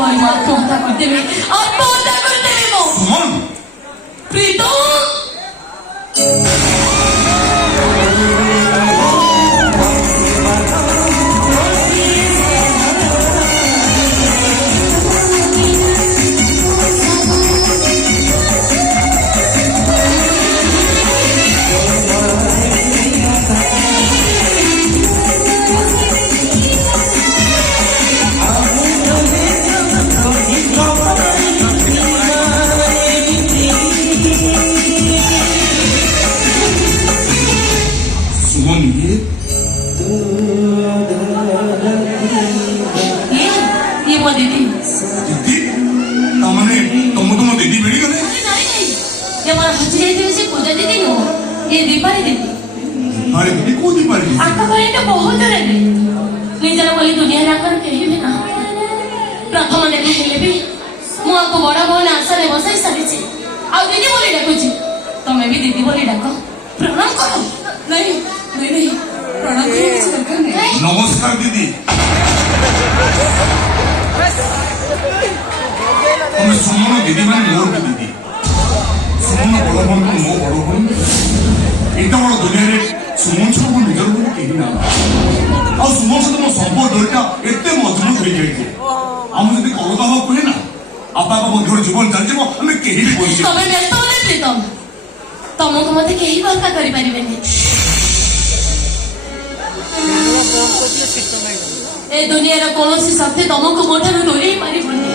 ମୁଁ ଆତ୍ମହତ୍ୟା କରିଦେବି ମୁଁ ସୁମନ ପ୍ରୀତମ सुमन ये वो दीदी दीदी तमने तुम दीदी मिल गए नहीं ये हमारा हज जाती से पूजा दीदी नो ये दीपाली दीदी अरे दीदी को दीपाली आपका भाई तो बहुत डर है निजर बोली दुनिया राखर कहीं भी ना प्रथम देखा हेले भी मु आपको बड़ा बोल आशा रे बसाई सारिछि आ दीदी बोली डाकुछि तमे भी दीदी बोली डाको प्रणाम करो नहीं नहीं नहीं प्रणाम करो किसी दरकार नहीं नमस्कार दीदी तुम सुमन दीदी मान मोर भी दीदी सुमन बड़ बन मो बड़ बन एत बड़ दुनिया रे सुमन सब निजर बोली केही ना आ सुमन से तुम संपर्क जोड़ीटा एते मजबूत हो जाइए हम यदि कलता हो कहे ना आपा बंधुर जीवन चल जाबो हमें केही भी बोलছি तमे व्यस्त होले प्रीतम तमको मते केही बात करि परिबेनी ए दुनिया रा कोनोसी शक्ति तमको मोठा दूरे पारिबनी